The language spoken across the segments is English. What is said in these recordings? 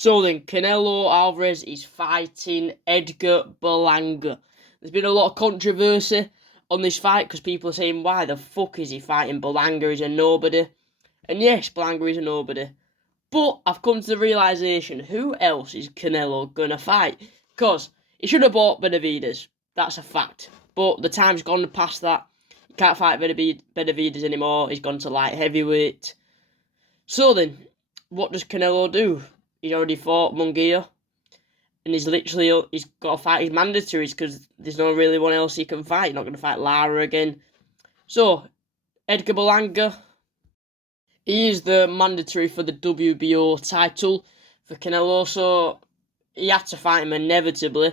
So then, Canelo Alvarez is fighting Edgar Berlanga. There's been a lot of controversy on this fight because people are saying, why the fuck is he fighting Berlanga? He's a nobody. And yes, Berlanga is a nobody. But I've come to the realisation, who else is Canelo going to fight? Because he should have bought Benavidez. That's a fact. But the time's gone past that. He can't fight Benavidez anymore. He's gone to light heavyweight. So then, what does Canelo do? He's already fought Munguia, and he's got to fight his mandatories because there's no really one else he can fight. He's not going to fight Lara again. So, Edgar Berlanga, he is the mandatory for the WBO title for Canelo, so he had to fight him inevitably.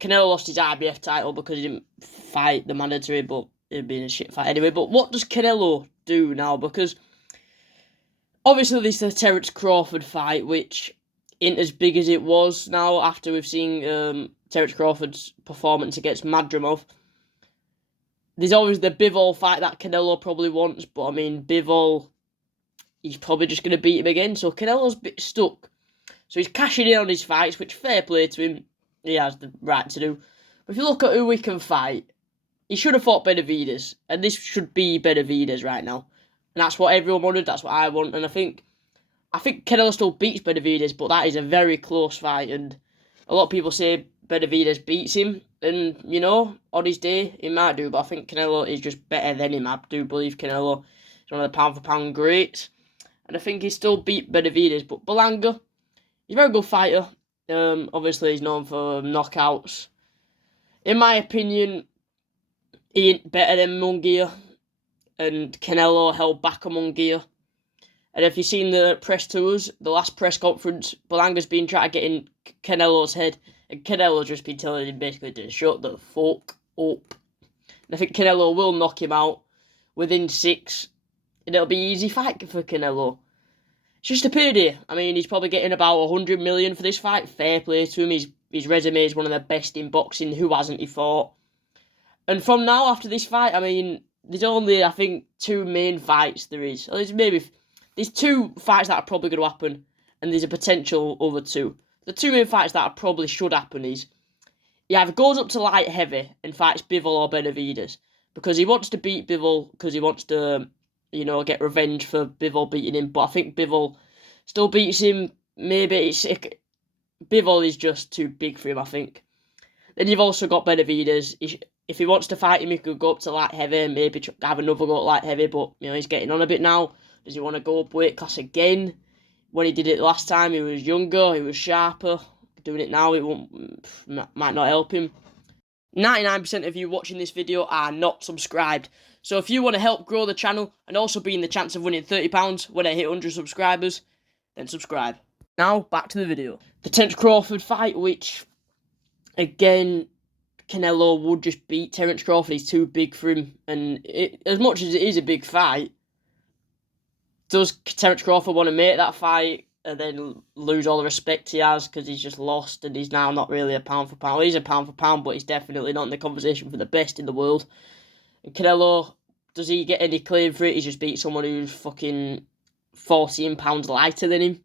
Canelo lost his IBF title because he didn't fight the mandatory, but it'd been a shit fight anyway. But what does Canelo do now? Because obviously this is the Terence Crawford fight, which ain't as big as it was now after we've seen Terence Crawford's performance against Madrimov. There's always the Bivol fight that Canelo probably wants, but I mean, Bivol, he's probably just going to beat him again, so Canelo's a bit stuck. So he's cashing in on his fights, which fair play to him, he has the right to do. But if you look at who he can fight, he should have fought Benavidez, and this should be Benavidez right now. And that's what everyone wanted, that's what I want, and I think Canelo still beats Benavidez, but that is a very close fight, and a lot of people say Benavidez beats him, and, you know, on his day, he might do, but I think Canelo is just better than him. I do believe Canelo is one of the pound-for-pound greats, and I think he still beat Benavidez, but Berlanga, he's a very good fighter. Obviously, he's known for knockouts. In my opinion, he ain't better than Munguia, and Canelo held back a Munguia. And if you've seen the press tours, the last press conference, Berlanga's been trying to get in Canelo's head, and Canelo's just been telling him basically to shut the fuck up. And I think Canelo will knock him out within 6, and it'll be an easy fight for Canelo. It's just a payday. I mean, he's probably getting about 100 million for this fight. Fair play to him. His resume is one of the best in boxing. Who hasn't he fought? And from now, after this fight, I mean, there's only, I think, 2 main fights there is. Or there's 2 fights that are probably going to happen, and there's a potential other 2. The 2 main fights that probably should happen is he either goes up to light heavy and fights Bivol or Benavidez, because he wants to beat Bivol, because he wants to, you know, get revenge for Bivol beating him, but I think Bivol still beats him. Maybe Bivol is just too big for him, I think. Then you've also got Benavidez. If he wants to fight him, he could go up to light heavy and maybe have another go at light heavy, but, you know, he's getting on a bit now. Does he want to go up weight class again? When he did it last time, he was younger, he was sharper. Doing it now, might not help him. 99% of you watching this video are not subscribed. So if you want to help grow the channel and also be in the chance of winning £30 when I hit 100 subscribers, then subscribe. Now, back to the video. The Terence Crawford fight, which, again, Canelo would just beat Terence Crawford. He's too big for him. And as much as it is a big fight, does Terence Crawford want to make that fight and then lose all the respect he has because he's just lost and he's now not really a pound for pound? Well, he's a pound for pound, but he's definitely not in the conversation for the best in the world. And Canelo, does he get any claim for it? He's just beat someone who's fucking 14 pounds lighter than him.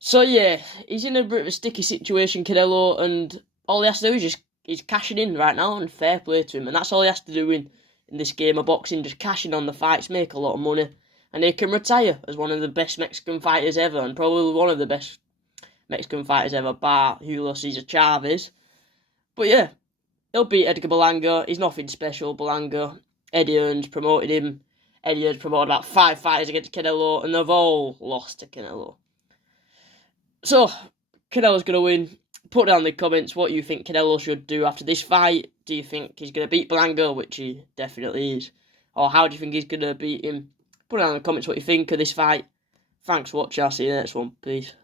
So yeah, he's in a bit of a sticky situation, Canelo, and all he has to do is he's cashing in right now, and fair play to him. And that's all he has to do in this game of boxing, just cash in on the fights, make a lot of money. And he can retire as one of the best Mexican fighters ever, and probably one of the best Mexican fighters ever, bar Julio Cesar Chavez. But yeah, he'll beat Edgar Berlanga. He's nothing special, Berlanga. Eddie Hearn's promoted him. Eddie Hearn's promoted about 5 fighters against Canelo, and they've all lost to Canelo. So, Canelo's going to win. Put down in the comments what you think Canelo should do after this fight. Do you think he's going to beat Berlanga, which he definitely is? Or how do you think he's going to beat him? Put down in the comments what you think of this fight. Thanks for watching. I'll see you in the next one. Peace.